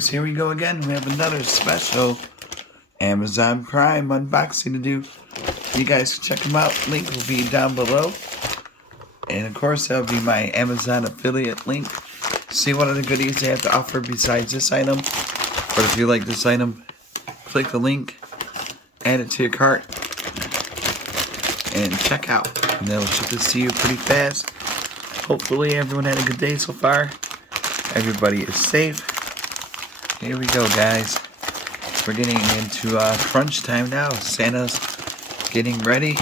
viewers, here we go again. We have another special Amazon Prime unboxing to do. You guys can check them out. Link will be down below. And of course, that'll be my Amazon affiliate link. See what other goodies they have to offer besides this item. But if you like this item, click the link, add it to your cart, and check out. And they'll ship this to you pretty fast. Hopefully everyone had a good day so far. Everybody is safe. Here we go, guys. We're getting into crunch time now. Santa's getting ready,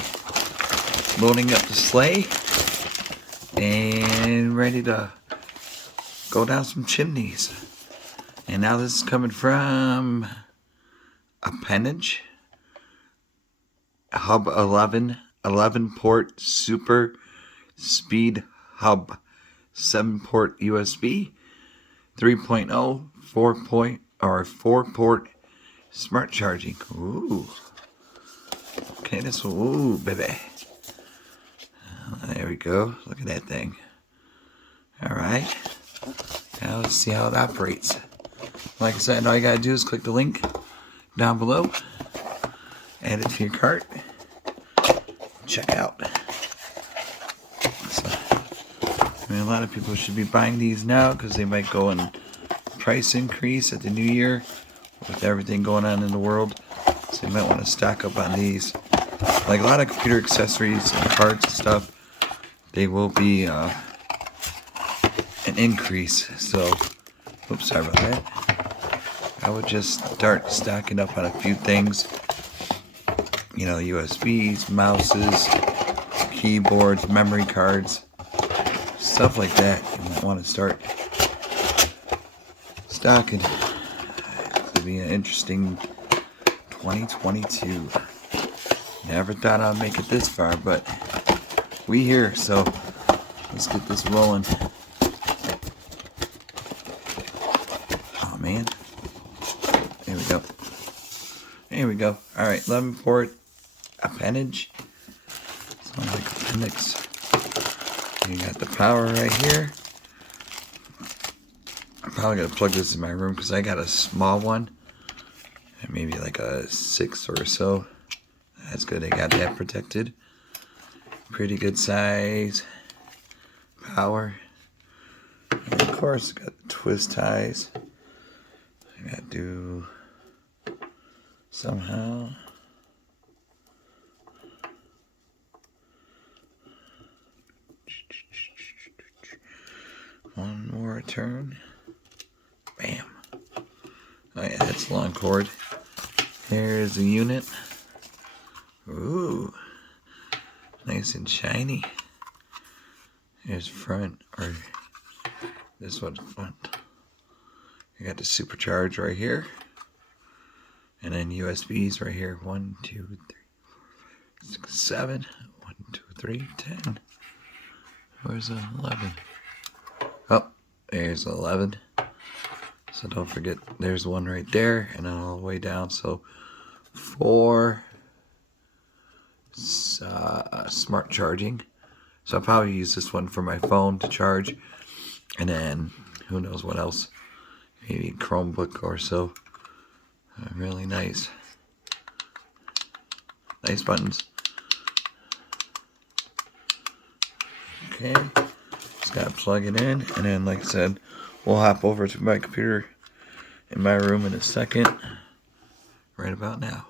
loading up the sleigh, and ready to go down some chimneys. And now this is coming from Apanage, Hub 11 port Super Speed Hub, 7-port USB, 3.0, 4-port smart charging. Ooh. Okay, this one. Ooh, baby. There we go. Look at that thing. Alright. Now let's see how it operates. Like I said, all you gotta do is click the link down below, add it to your cart, check out. So, I mean, a lot of people should be buying these now because they might go in price increase at the new year with everything going on in the world. So you might want to stock up on these. Like a lot of computer accessories and parts and stuff, they will be an increase. So, oops, sorry about that. I would just start stocking up on a few things. You know, USBs, mouses, keyboards, memory cards, stuff like that. You might want to start stocking. It could be an interesting 2022. Never thought I'd make it this far, but we here, so let's get this rolling. Oh man. There we go. There we go. Alright, 11-port Apanage. Sounds like appendix. You got the power right here. I'm probably going to plug this in my room because I got a small one. Maybe like a 6 or so. That's good. I got that protected. Pretty good size. Power. And of course, got the twist ties. I got to do somehow. One more turn. Bam. Oh yeah, that's a long cord. Here's the unit. Ooh. Nice and shiny. Here's front, or this one's front. You got the supercharge right here. And then USBs right here. 1, 2, 3, 4, 5, 6, 7. 1, 2, 3, 10. Where's the 11? Oh, there's 11. So don't forget, there's one right there, and then all the way down. So 4 smart charging. So I'll probably use this one for my phone to charge, and then who knows what else, maybe Chromebook or so. Really nice buttons. Okay, just gotta plug it in, and then like I said, we'll hop over to my computer in my room in a second, right about now.